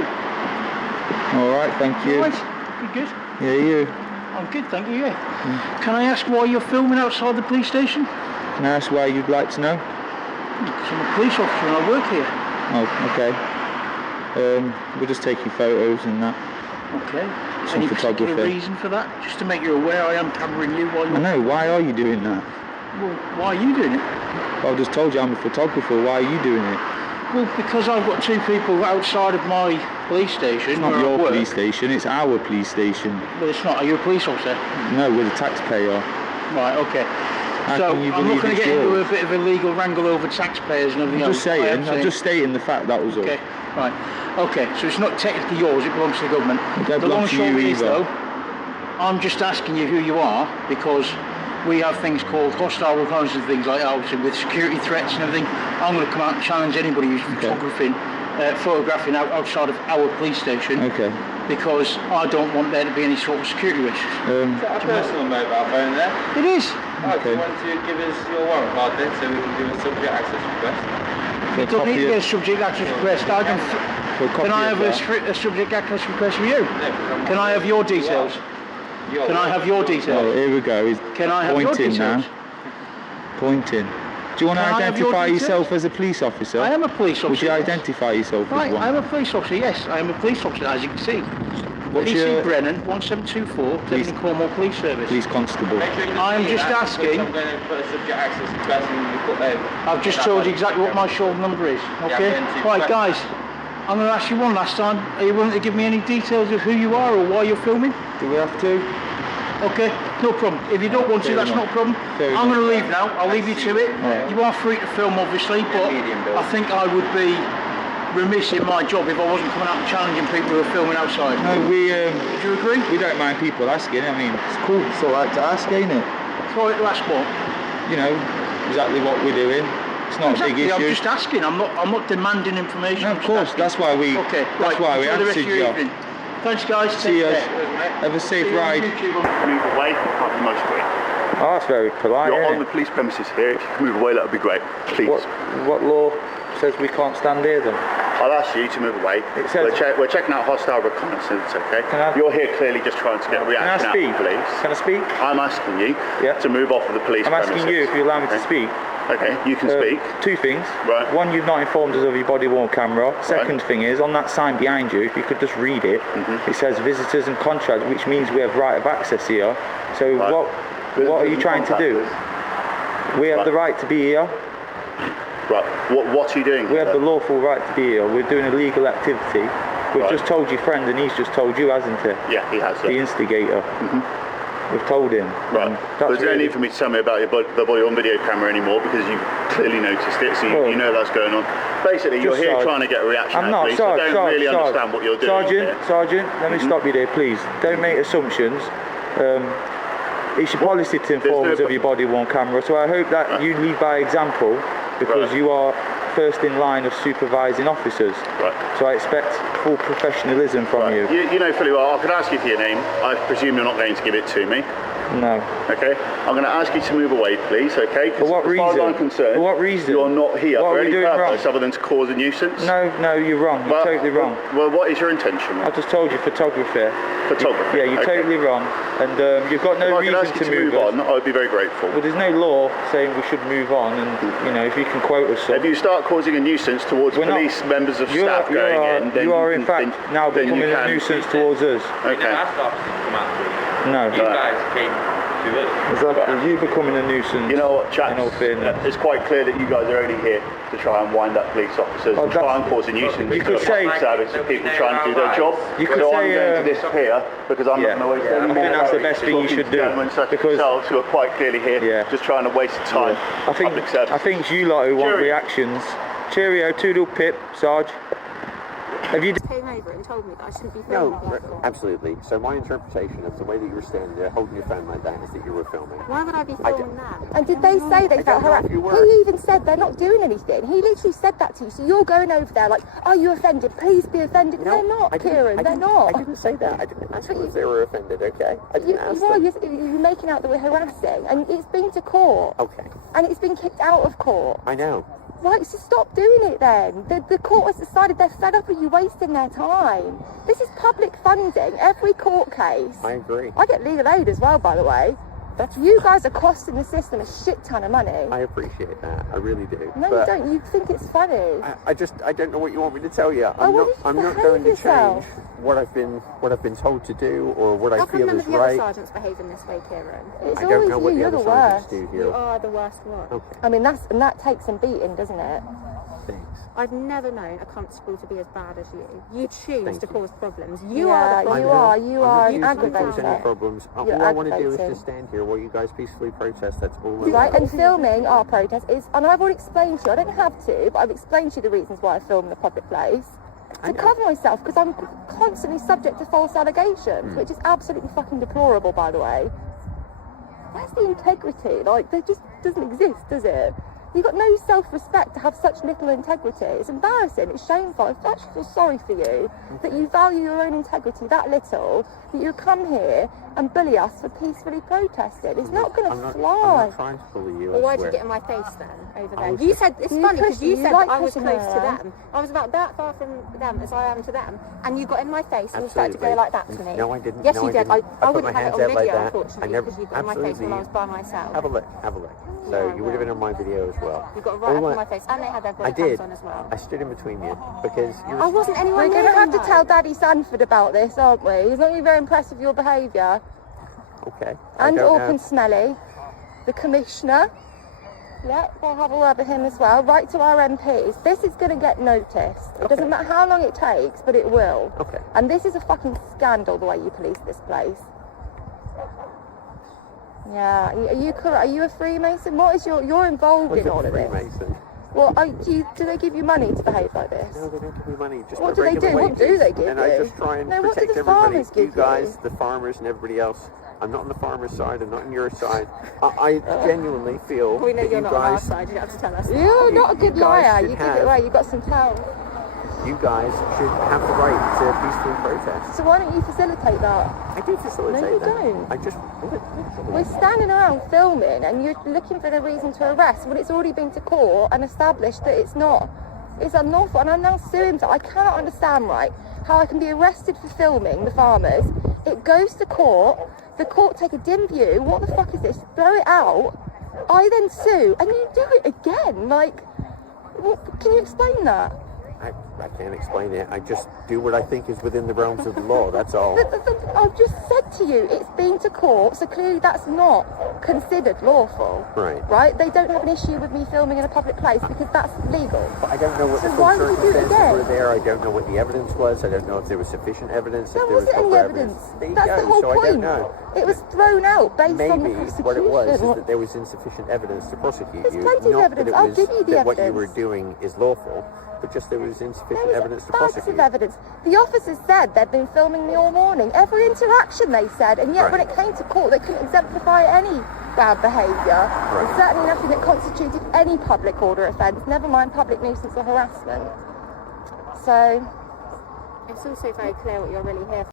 Alright, thank you. Right. You good? Yeah, you. I'm good, thank you, yeah. Can I ask why you're filming outside the police station? Can I ask why you'd like to know? Because I'm a police officer and I work here. Oh, okay. We'll just take your photos and that. Okay. Some Any photography. particular reason for that? Just to make you aware I am covering you while I you're... know, why are you doing that? Well, why are you doing it? Well, I just told you I'm a photographer, why are you doing it? Well, because I've got two people outside of my police station. It's not where I your work. police station, it's our police station. Well, it's not. Are you a police officer? No, we're the taxpayer. Right, okay. How So, can you I'm not believe going to it's get into yours? a bit of a legal wrangle over taxpayers and everything I'm else. just saying, I'm just stating the fact, that was all. Okay, right. Okay, so it's not technically yours, it belongs to the government. It don't The long belong to and short you is, either. though, I'm just asking you who you are because we have things called hostile reconnaissance and things like that, obviously with security threats and everything. I'm going to come out and challenge anybody who's photographing outside of our police station. Okay. Because I don't want there to be any sort of security risks. Is that a personal mobile phone there? It is. Oh, do you want to give us your warrant card then so we can do a subject access request? You don't need to get a subject access request. Can I have a subject access request from you? No, Can I have your details? Can I have your Oh, details? here we go. He's Can I have your pointing details? now. Pointing. Do you want to Can I have your identify details? yourself as a police officer? I am a police officer. Would you identify yourself Right, as one? I am a police officer, yes. I am a police officer, as you can see. What's PC your Brennan, 1724, Clifton Cornwall Police Service. police constable? Make sure you I'm see just that, asking- because I'm going to put a subject access request and you put I've just told you exactly what my shoulder number is, okay? then two Right, questions. guys, I'm going to ask you one last time. Are you willing to give me any details of who you are or why you're filming? Do we have to? Okay, no problem. If you don't want to, Fair that's enough. not a problem. Fair I'm enough. going to leave now. I'll leave you to it. Right. You are free to film, obviously, but medium bill. I think I would be remiss in my job if I wasn't coming out and challenging people who are filming outside. No, we Would you agree? don't mind people asking. I mean, it's cool. It's all right to ask, ain't it? Sorry to ask what? You know exactly what we're doing. It's not a big Exactly, I'm issue. just asking. I'm not demanding information. No, I'm of just course. asking. That's why we. Okay, That's right. why we Enjoy the rest answered of your you. evening. Thanks, guys. See Take us. care. Have a safe See you on ride. YouTube. Move away, can't be most quick. Oh, that's very polite. You're isn't on the it? police premises here. If you can move away, that would be great. Please. What law says we can't stand here then? I'll ask you to move away. It says- We're checking out hostile reconnaissance, okay? Can I- You're here clearly just trying to get a Can I reaction out speak? of the police. Can I speak? I'm asking you Yeah. to move off of the police I'm premises. asking you if you allow me to Okay? speak. Okay, you can speak. Two things. Right. One, you've not informed us of your body-worn camera. Second thing is, on that sign behind you, if you could just read it, it says visitors and contract, which means we have right of access here. So Right. what are you Visitors trying and to do? contractors. We have Right. the right to be here. Right, what are you doing? We have here the then? lawful right to be here. We're doing a legal activity. We've Right. just told your friend and he's just told you, hasn't he? Yeah, he has. The Yeah. instigator. We've told him. Right. And But that's there's no really- need for me to tell me about the body on video camera anymore because you've clearly noticed it, so Well, you know that's going on. Basically, you're just here Sarge. trying to get a reaction I'm out of not, police. I Sarge, don't really understand what you're doing Sergeant, here. Sergeant, let me stop you there, please. Don't make assumptions. It's your policy to inform no us of your body-worn camera, so I hope that you lead by example because Right. you are first in line of supervising officers. Right. So I expect full professionalism from Right. you. You know fully well, I could ask you for your name. I presume you're not going to give it to me. No. Okay? I'm going to ask you to move away, please, okay? 'Cause For what as far as reason? I'm concerned, For what reason? you're not here What for are we any doing purpose wrong? other than to cause a nuisance. No, you're wrong. You're totally wrong. Well, what is your intention? I just told you photography. Photography, Yeah, you're okay. totally wrong. And you've got no If I could reason ask you to to move us. on, I would be very grateful. Well, there's no law saying we should move on, and you know, if you can quote us If something. you start causing a nuisance towards We're not- police members of You staff are, going in, then you are you in can- fact now then you becoming a can- nuisance towards us. We Okay. never asked officers to come out to us. No. You guys came to us. Exactly. You becoming a nuisance. You know what, chaps? In all fairness. It's quite clear that you guys are only here to try and wind up police officers Oh, and try that's- and cause a nuisance You to could the say- public service of people trying to do their job. You could so say, I'm going to disappear because I'm yeah. not going to waste Yeah, any I more think that's the hours best thing you talking should to do, gentlemen such as because- yourselves who are quite clearly here Yeah. just trying to waste time I think public service. I think it's you lot who want Cheerio. reactions. Cheerio, toodle pip, Sarge. Have you? Came over and told me that I shouldn't be No, filming. absolutely. So my interpretation of the way that you were standing there holding your phone like that is that you were filming. Why would I be filming that? And did they say they felt don't know harassed? if you were. He even said they're not doing anything. He literally said that to you. So you're going over there like, are you offended? Please be offended. No, they're not, I didn't- Kieran. I They're didn't- not. I didn't say that. I didn't ask But them you- if they were offended, okay? I You, didn't ask you are, them. you're making out that we're harassing. And it's been to court. Okay, And it's been kicked out of court. I know. Right, so stop doing it then. The court has decided they're fed up of you wasting their time. This is public funding. Every court case. I agree. I get legal aid as well, by the way. You guys are costing the system a shit ton of money. I appreciate that. I really do. No, you don't. You think it's funny. I don't know what you want me to tell you. well, I'm not behave going to yourself. change what I've been told to do or what How I come feel none is of the other right. sergeants behave in this way, Kieran? It's I don't always know what you. the You're other the sergeants worst. do here. You are the worst one. Okay, I mean, that takes some beating, doesn't it? thanks. I've never known a constable to be as bad as you. You choose Thank to you. cause problems. Yeah, You are the you problem. are. You are I'm an not usually cause any aggravator. problems. All You're I want to do is aggravating. just stand here while you guys peacefully protest. That's all. Right, and filming our protest is, and I've already explained to you, I don't have to, but I've explained to you the reasons why I film in a public place. I To know. cover myself, because I'm constantly subject to false allegations, which is absolutely fucking deplorable, by the way. Where's the integrity? Like, there just doesn't exist, does it? You've got no self-respect to have such little integrity. It's embarrassing, it's shameful. I actually feel sorry for you that you value your own integrity that little, that you come here and bully us for peacefully protesting. It's not going I'm to not fly. trying to bully you. Well, I why'd you swear. get in my face then, over I there? was You just- said, it's You funny because pushed- you you said like that I was pushing close her to around. them. I was about that far from them as I am to them. And you got in my face and you started to go Absolutely. like that to me. No, I didn't. Yes, No, you I did. didn't. I put wouldn't my have it hands on out like video, that. unfortunately, I never, because you got in my face when I was by myself. Have a look. So Yeah, you would have been on my video as well. You got right All up in I- my face, and they had their I body did. cams on as well. I stood in between you because you're. I wasn't anywhere We're near going to have them, to though. tell Daddy Sanford about this, aren't we? He's not going to be very impressed with your behaviour. Okay. And I don't Orphan know. Smelly, the Commissioner. Yeah, we'll have a word with him as well. Right to our MPs. This is going to get noticed. It doesn't matter how long it takes, but it will. Okay. And this is a fucking scandal, the way you police this place. Yeah, are you a Freemason? What is you're involved What's in a all of this? Freemason? Well, do they give you money to behave like this? No, they don't give me money. Just What my do they regular do? What do wages. they give And I you? just try and No, what do protect the everybody. farmers give You guys, you? the farmers, and everybody else. I'm not on the farmer's side. I'm not on your side. I genuinely feel We know that you're you not on our guys, side, you don't have to tell us. You're not a good you guys liar. should You give it have- away. You've got some clout. you guys should have the right to peacefully protest. So why don't you facilitate that? I do facilitate No, you that. don't. I just would. We're standing around filming and you're looking for a reason to arrest when it's already been to court and established that it's not. It's unlawful, and I'm now suing. So I cannot understand, right, how I can be arrested for filming the farmers. It goes to court, the court take a dim view, what the fuck is this? Throw it out. I then sue, and you do it again. Like, can you explain that? I can't explain it. I just do what I think is within the realms of the law. That's all. I've just said to you, it's been to court, so clearly that's not considered lawful. Right. Right? They don't have an issue with me filming in a public place because that's legal. But I don't know what So the full why would you do it circumstances again? were there. I don't know what the evidence was. I don't know if there was sufficient evidence. There if there was wasn't any proper evidence. There you That's go. the whole so I point. don't know. It was thrown out based on the Maybe prosecution. what it was is that there was insufficient evidence to prosecute There's you. plenty of Not evidence. that it I'll was give you the that what you were evidence. doing is lawful, but just there was There insufficient was evidence to bags prosecute. of evidence. The officers said they'd been filming me all morning. Every interaction they said, and yet when Right. it came to court, they couldn't exemplify any bad behaviour. Right. And certainly nothing that constituted any public order offence, never mind public nuisance or harassment. So, It's also very clear what you're really here for.